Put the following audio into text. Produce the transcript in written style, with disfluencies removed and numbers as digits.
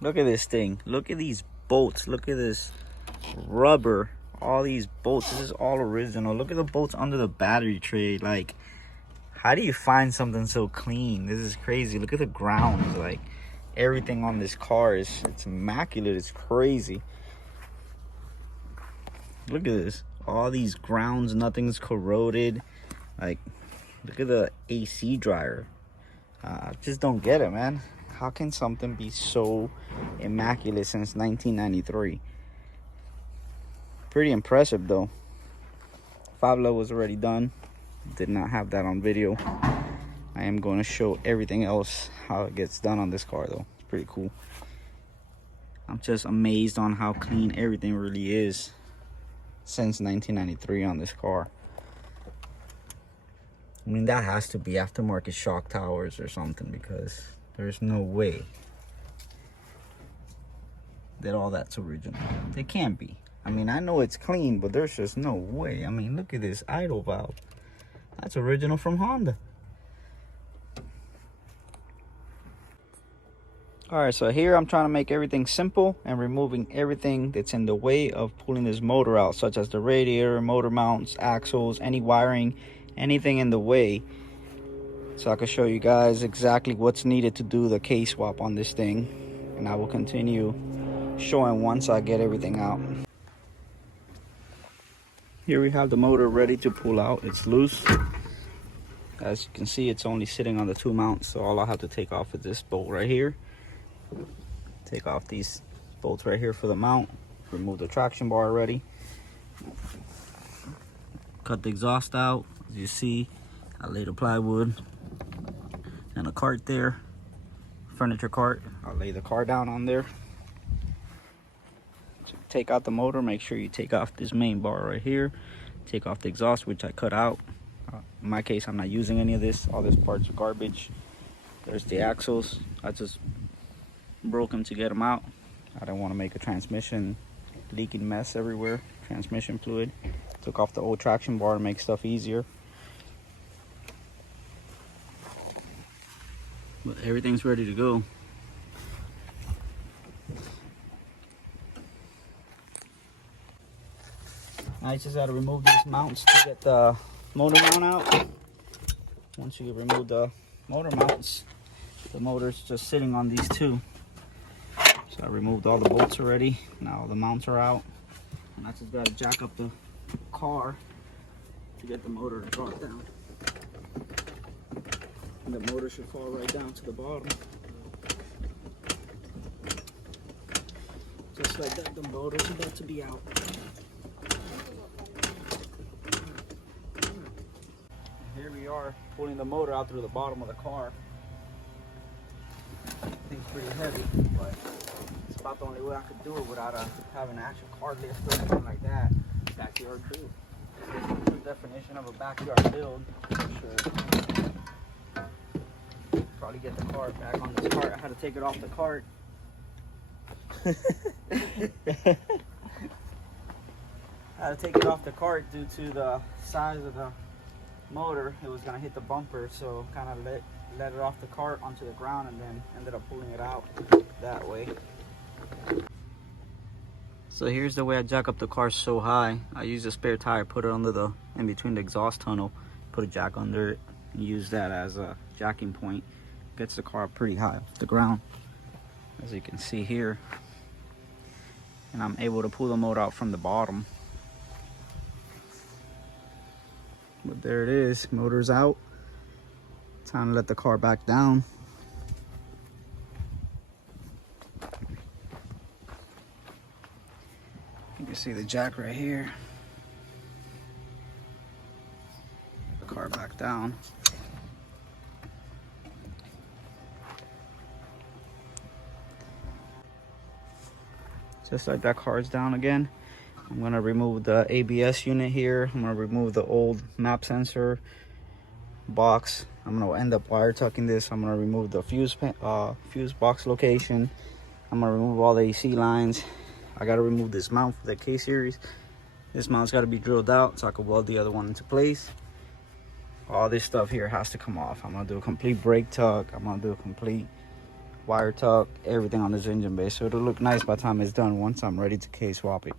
Look at this thing. Look at these bolts. Look at this rubber. All these bolts. This is all original. Look at the bolts under the battery tray. Like, how do you find something so clean? This is crazy. Look at the grounds. Like, everything on this car is, it's immaculate. It's crazy. Look at this. All these grounds. Nothing's corroded. Like, look at the AC dryer. I just don't get it, man. How can something be so immaculate since 1993? Pretty impressive, though. 5 levels already done. Did not have that on video. I am going to show everything else, how it gets done on this car, though. It's pretty cool. I'm just amazed on how clean everything really is since 1993 on this car. I mean, that has to be aftermarket shock towers or something, because there's no way that all that's original. It can't be. I mean, I know it's clean, but there's just no way. I mean, look at this idle valve. That's original from Honda. All right, so here I'm trying to make everything simple and removing everything that's in the way of pulling this motor out, such as the radiator, motor mounts, axles, any wiring, anything in the way, so I can show you guys exactly what's needed to do the case swap on this thing. And I will continue showing once I get everything out. Here we have the motor ready to pull out. It's loose. As you can see, it's only sitting on the 2 mounts, so all I have to take off is this bolt right here. Take off these bolts right here for the mount. Remove the traction bar already. Cut the exhaust out. As you see, I laid a plywood and a cart there, furniture cart. I'll lay the car down on there. So take out the motor, make sure you take off this main bar right here. Take off the exhaust, which I cut out. In my case, I'm not using any of this. All this parts are garbage. There's the axles. I just broke them to get them out. I don't want to make a transmission leaking mess everywhere. Transmission fluid. Took off the old traction bar to make stuff easier. But everything's ready to go. Now you just got to remove these mounts to get the motor mount out. Once you remove the motor mounts, the motor's just sitting on these two. So I removed all the bolts already. Now the mounts are out. And I just got to jack up the car to get the motor to drop down. And the motor should fall right down to the bottom. Just like that, the motor's about to be out. Here we are, pulling the motor out through the bottom of the car. Thing's pretty heavy, but it's about the only way I could do it without having an actual car lift or anything like that. Backyard build. This is the definition of a backyard build, for sure. Probably get the car back on this cart. I had to take it off the cart. I had to take it off the cart due to the size of the motor. It was gonna hit the bumper, so kind of let it off the cart onto the ground, and then ended up pulling it out that way. So here's the way I jack up the car so high. I use a spare tire, put it under the in between the exhaust tunnel, put a jack under it, and use that as a jacking point. Gets the car pretty high off the ground, as you can see here. And I'm able to pull the motor out from the bottom. But there it is, motor's out. Time to let the car back down. You can see the jack right here. The car back down. Just like that, car's down again. I'm gonna remove the ABS unit here. I'm gonna remove the old map sensor box. I'm gonna end up wire tucking this. I'm gonna remove the fuse box location. I'm gonna remove all the AC lines. I gotta remove this mount for the K series. This mount's gotta be drilled out so I can weld the other one into place. All this stuff here has to come off. I'm gonna do a complete brake tuck. I'm gonna do a complete wire tuck, everything on this engine bay. So it'll look nice by the time it's done once I'm ready to K-swap it.